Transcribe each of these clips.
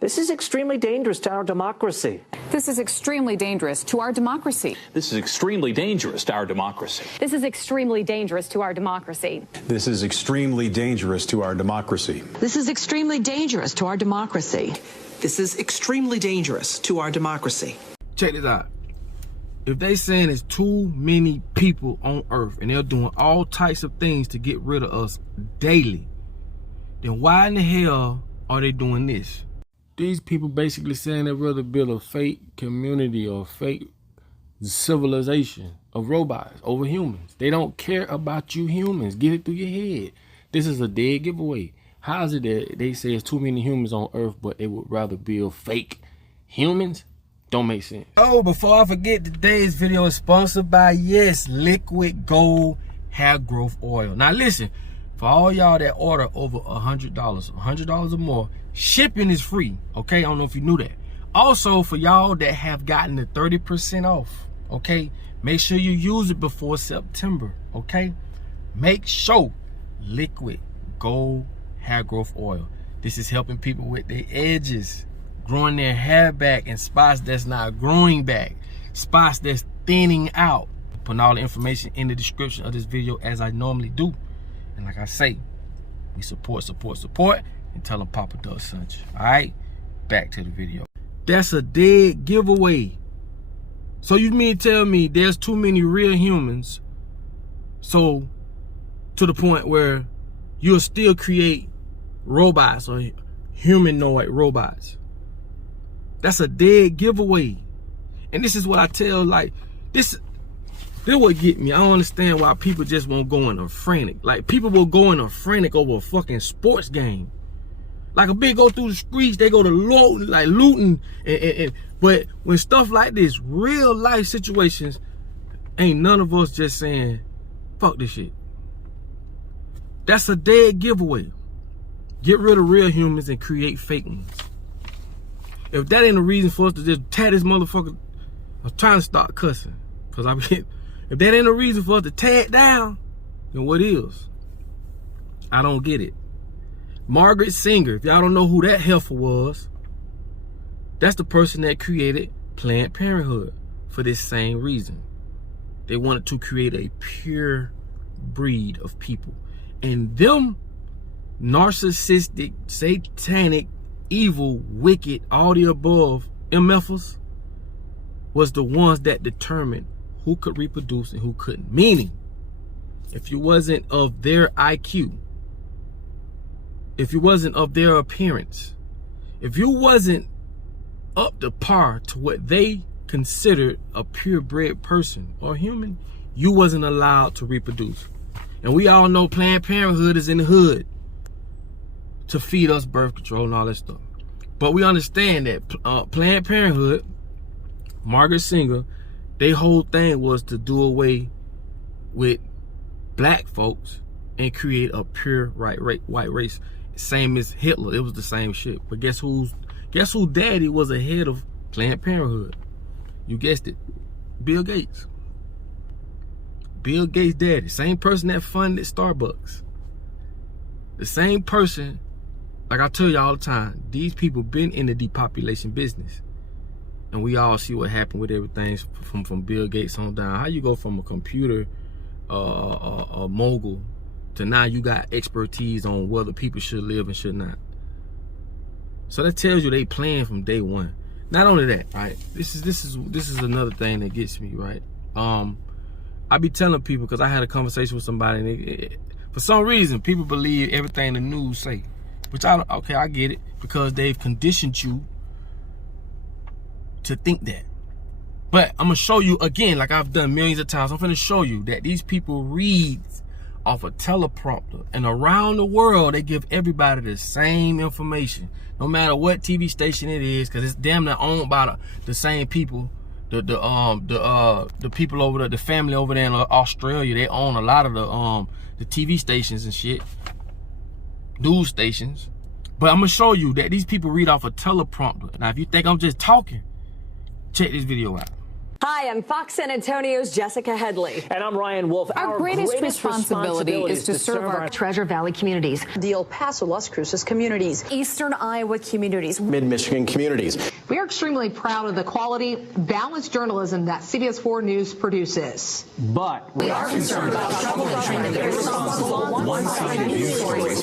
This is extremely dangerous to our democracy. This is extremely dangerous to our democracy. This is extremely dangerous to our democracy. This is extremely dangerous to our democracy. This is extremely dangerous to our democracy. This is extremely dangerous to our democracy. This is extremely dangerous to our democracy. Check this out. If they saying there's too many people on earth and they're doing all types of things to get rid of us daily, then why in the hell are they doing this? These people basically saying they'd rather build a fake community or fake civilization of robots over humans. They don't care about you humans. Get it through your head. This is a dead giveaway. How is it that they say it's too many humans on earth, but they would rather build fake humans? Don't make sense. Oh, before I forget, today's video is sponsored by, yes, Liquid Gold Hair Growth Oil. Now listen, for all y'all that order over $100 or more, shipping is free, okay? I don't know if you knew that. Also, for y'all that have gotten the 30% off, okay? Make sure you use it before September, okay? Make sure Liquid Gold Hair Growth Oil. This is helping people with their edges, growing their hair back in spots that's not growing back, spots that's thinning out. Putting all the information in the description of this video as I normally do. And like I say, we support, and tell them Papa Duck sent you. All right, back to the video. That's a dead giveaway. So you mean tell me there's too many real humans, so to the point where you'll still create robots or humanoid robots? That's a dead giveaway. And this is what I tell, like, this would get me. I don't understand why people just won't go in a frantic. Like, people will go in a frantic over a fucking sports game. Like, a bitch go through the streets, they go to looting, but when stuff like this, real life situations, ain't none of us just saying, fuck this shit. That's a dead giveaway. Get rid of real humans and create fake ones. If that ain't a reason for us to just tear this motherfucker, I'm trying to start cussing. Cause if that ain't a reason for us to tear it down, then what is? I don't get it. Margaret Sanger, if y'all don't know who that heifer was, that's the person that created Planned Parenthood for this same reason. They wanted to create a pure breed of people. And them narcissistic, satanic, evil, wicked, all the above MFers was the ones that determined who could reproduce and who couldn't. Meaning, if you wasn't of their IQ, if you wasn't of their appearance, if you wasn't up to par to what they considered a purebred person or human, you wasn't allowed to reproduce. And we all know Planned Parenthood is in the hood to feed us birth control and all that stuff. But we understand that Planned Parenthood, Margaret Sanger, their whole thing was to do away with black folks and create a pure white race. Same as Hitler, it was the same shit. But guess who daddy was ahead of Planned Parenthood? You guessed it, Bill Gates. Bill Gates' daddy, same person that funded Starbucks. The same person, like I tell you all the time, these people been in the depopulation business. And we all see what happened with everything from Bill Gates on down. How you go from a computer a mogul to now you got expertise on whether people should live and should not. So that tells you they planned from day one. Not only that, right? This is another thing that gets me, right? I be telling people, because I had a conversation with somebody, and for some reason people believe everything the news say, which I get it, because they've conditioned you to think that. But I'm gonna show you again, like I've done millions of times. I'm gonna show you that these people read off a teleprompter, and around the world they give everybody the same information, no matter what TV station it is, because it's damn near owned by the same people. The people over there, the family over there in Australia, they own a lot of the TV stations and shit, news stations. But I'm gonna show you that these people read off a teleprompter. Now, if you think I'm just talking, check this video out. Hi, I'm Fox San Antonio's Jessica Headley. And I'm Ryan Wolf. Our greatest responsibility is to serve our Treasure Valley communities, The El Paso, Las Cruces communities, Eastern Iowa communities, Mid-Michigan communities. We are extremely proud of the quality, balanced journalism that CBS 4 News produces. But we are concerned about troubling and irresponsible one-sided news stories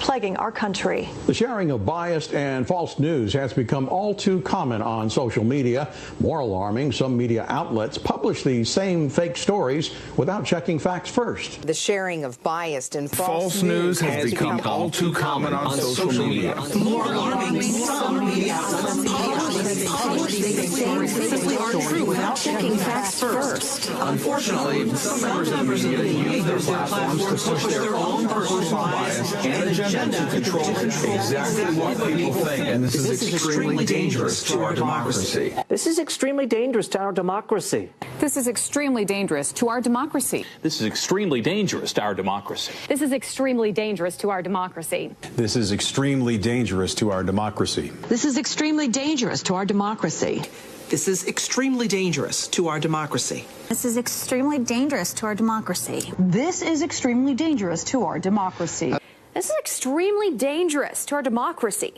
plaguing our country. The sharing of biased and false news has become all too common on social media. More alarming, some media outlets publish these same fake stories without checking facts first. The sharing of biased and false news has become all too common on social media. More alarming, some media outlets publish fake stories simply aren't true without checking facts first. Unfortunately, some members of the media use their platforms to push their own personal bias and agenda to control exactly what people think. And this is extremely dangerous to our democracy. this is extremely dangerous to our democracy. This is extremely dangerous to our democracy. This is extremely dangerous to our democracy. This is extremely dangerous to our democracy. This is extremely dangerous to our democracy. This is extremely dangerous to our democracy. This is extremely dangerous to our democracy. This is extremely dangerous to our democracy. This is extremely dangerous to our democracy. This is extremely dangerous to our democracy.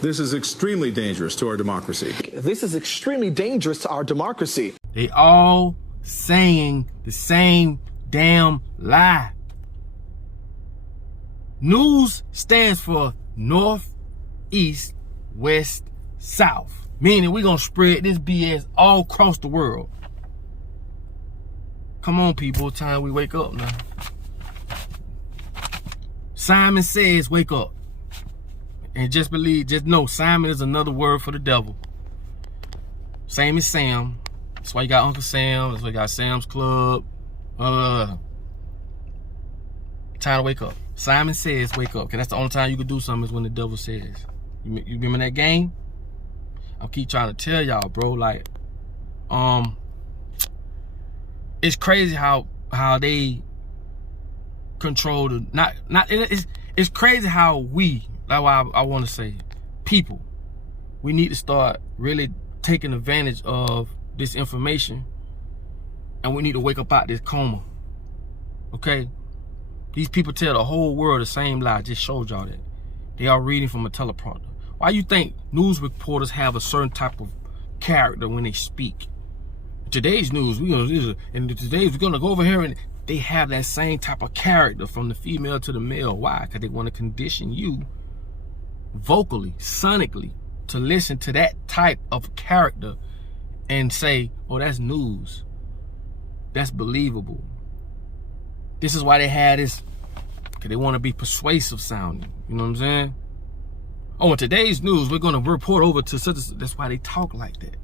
This is extremely dangerous to our democracy. This is extremely dangerous to our democracy. They all saying the same damn lie. News stands for North, East, West, South. Meaning we're going to spread this BS all across the world. Come on, people. Time we wake up now. Simon says wake up. And just know Simon is another word for the devil. Same as Sam. That's why you got Uncle Sam. That's why you got Sam's Club. Time to wake up. Simon says wake up. Because that's the only time you can do something is when the devil says. You remember that game? I keep trying to tell y'all, bro. Like, it's crazy how they control the it's crazy how we, that's why I want to say, people, we need to start really taking advantage of this information, and we need to wake up out this coma. Okay, these people tell the whole world the same lie. I just showed y'all that they are reading from a teleprompter. Why you think news reporters have a certain type of character when they speak? Today's news, we're gonna go over here, and they have that same type of character from the female to the male. Why? Because they want to condition you vocally, sonically, to listen to that type of character and say, oh, that's news. That's believable. This is why they had this, because they want to be persuasive sounding. You know what I'm saying? Oh, in today's news, we're going to report over to such and such. That's why they talk like that.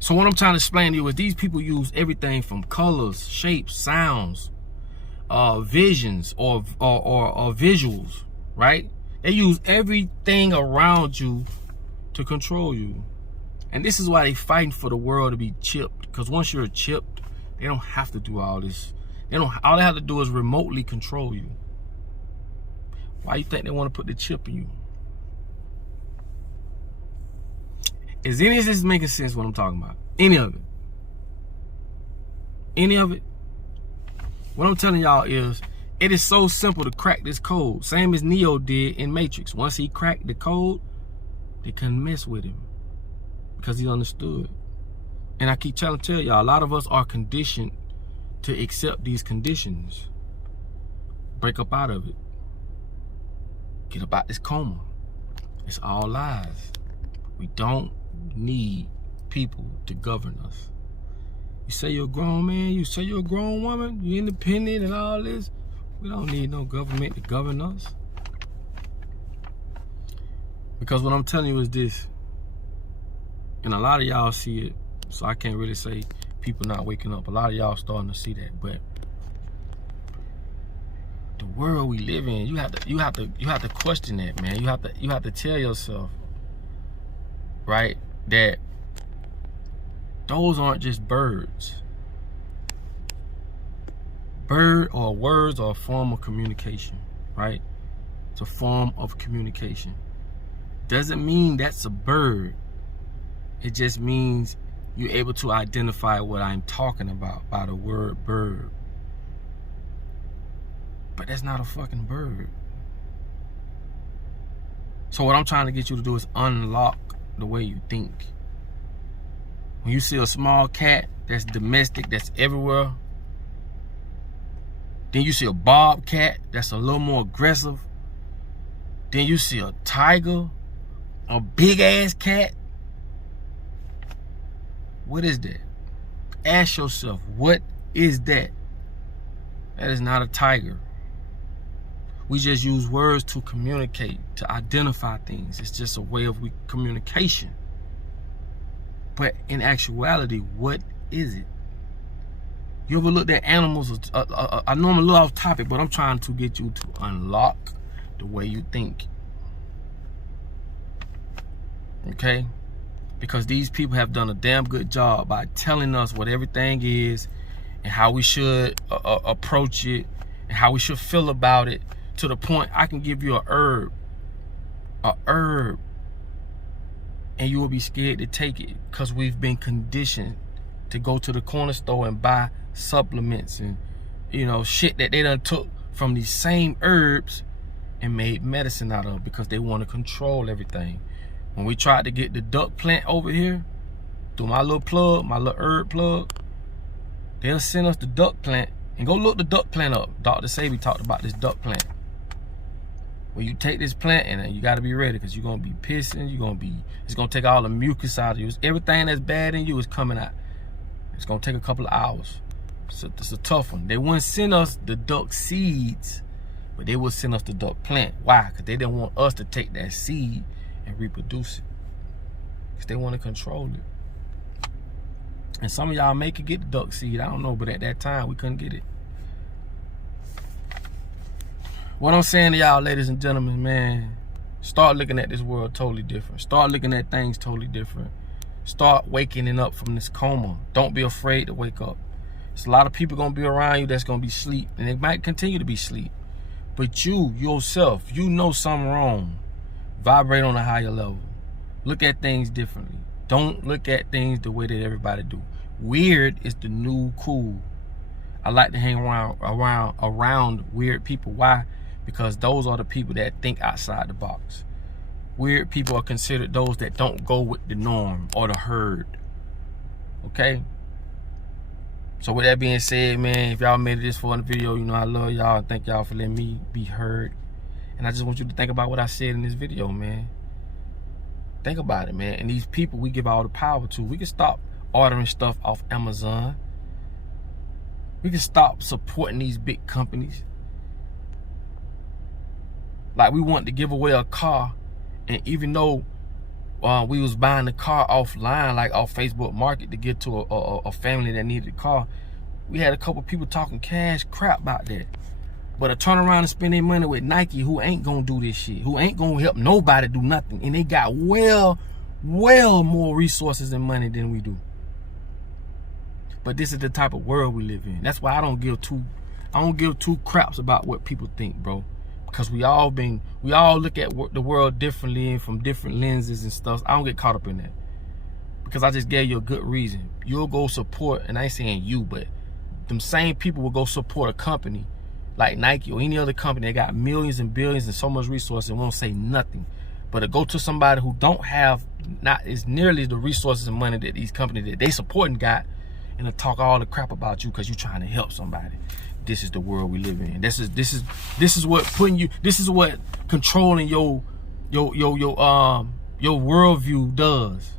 So what I'm trying to explain to you is these people use everything from colors, shapes, sounds, visions, or visuals, right? They use everything around you to control you. And this is why they fighting for the world to be chipped. Because once you're chipped, they don't have to do all this. All they have to do is remotely control you. Why you think they want to put the chip in you? Is any of this making sense what I'm talking about? Any of it? Any of it? What I'm telling y'all is, it is so simple to crack this code. Same as Neo did in Matrix. Once he cracked the code, they couldn't mess with him because he understood. And I keep trying to tell y'all, a lot of us are conditioned to accept these conditions. Break up out of it. Get up out this coma. It's all lies. We don't need people to govern us. You say you're a grown man, you say you're a grown woman, you're independent and all this. We don't need no government to govern us. Because what I'm telling you is this, and a lot of y'all see it, so I can't really say people not waking up. A lot of y'all starting to see that, but the world we live in, you have to question that, man. You have to tell yourself, right, that those aren't just birds. Bird or words are a form of communication, right? It's a form of communication. Doesn't mean that's a bird. It just means you're able to identify what I'm talking about by the word bird. But that's not a fucking bird. So what I'm trying to get you to do is unlock the way you think. When you see a small cat that's domestic, that's everywhere, then you see a bobcat that's a little more aggressive, then you see a tiger, a big ass cat. What is that? Ask yourself, what is that? That is not a tiger. We just use words to communicate, to identify things. It's just a way of communication. But in actuality, what is it? You ever looked at animals? I know I'm a little off topic, but I'm trying to get you to unlock the way you think. Okay? Because these people have done a damn good job by telling us what everything is and how we should approach it and how we should feel about it, to the point I can give you a herb, and you will be scared to take it because we've been conditioned to go to the corner store and buy supplements and, you know, shit that they done took from these same herbs and made medicine out of, because they want to control everything. When we tried to get the duck plant over here, through my little plug, my little herb plug, they'll send us the duck plant. And go look the duck plant up. Dr. Sabi talked about this duck plant. Well, you take this plant and you got to be ready, because you're going to be pissing. It's going to take all the mucus out of you. Everything that's bad in you is coming out. It's going to take a couple of hours. So it's a tough one. They wouldn't send us the duck seeds, but they would send us the duck plant. Why? Because they didn't want us to take that seed and reproduce it. Because they want to control it. And some of y'all may could get the duck seed. I don't know, but at that time, we couldn't get it. What I'm saying to y'all, ladies and gentlemen, man, start looking at this world totally different. Start looking at things totally different. Start waking up from this coma. Don't be afraid to wake up. There's a lot of people going to be around you that's going to be asleep, and they might continue to be asleep. But you, yourself, you know something wrong. Vibrate on a higher level. Look at things differently. Don't look at things the way that everybody do. Weird is the new cool. I like to hang around weird people. Why? Because those are the people that think outside the box. Weird people are considered those that don't go with the norm or the herd. Okay? So with that being said, man, if y'all made it this far in the video, you know I love y'all and thank y'all for letting me be heard. And I just want you to think about what I said in this video, man. Think about it, man. And these people we give all the power to. We can stop ordering stuff off Amazon. We can stop supporting these big companies. Like, we wanted to give away a car, and even though we was buying the car offline, like off Facebook Market, to get to a family that needed a car, we had a couple people talking cash crap about that. But to turn around and spend their money with Nike, who ain't gonna do this shit, who ain't gonna help nobody do nothing, and they got well more resources and money than we do. But this is the type of world we live in. That's why I don't give two craps about what people think, bro. Because we all look at the world differently and from different lenses and stuff. I don't get caught up in that. Because I just gave you a good reason. You'll go support, and I ain't saying you, but them same people will go support a company like Nike or any other company that got millions and billions and so much resources and won't say nothing. But to go to somebody who don't have not as nearly the resources and money that these companies that they supporting got, and to talk all the crap about you because you're trying to help somebody. This is the world we live in. This is what putting you. This is what controlling your worldview does.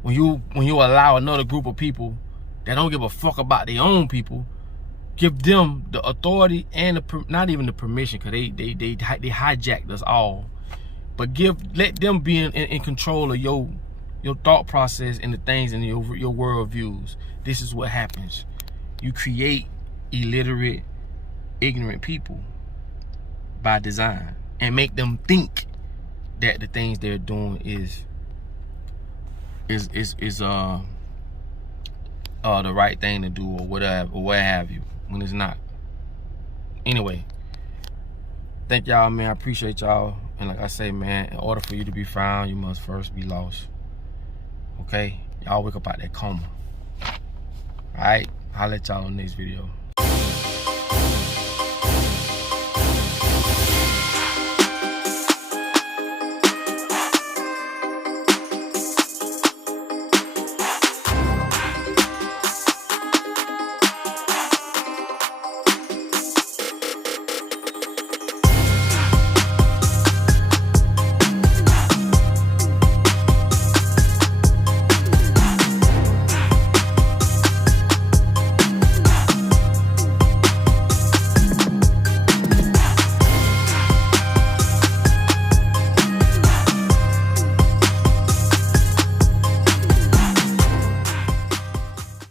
When you allow another group of people that don't give a fuck about their own people, give them the authority and not even the permission, because they hijacked us all. But let them be in control of your thought process and the things in your worldviews. This is what happens. You create illiterate, ignorant people by design and make them think that the things they're doing is the right thing to do or whatever, or what have you, when it's not. Anyway, thank y'all, man. I appreciate y'all. And like I say, man, in order for you to be found, you must first be lost. Okay? Y'all wake up out that coma. Alright? I'll let y'all on the next video.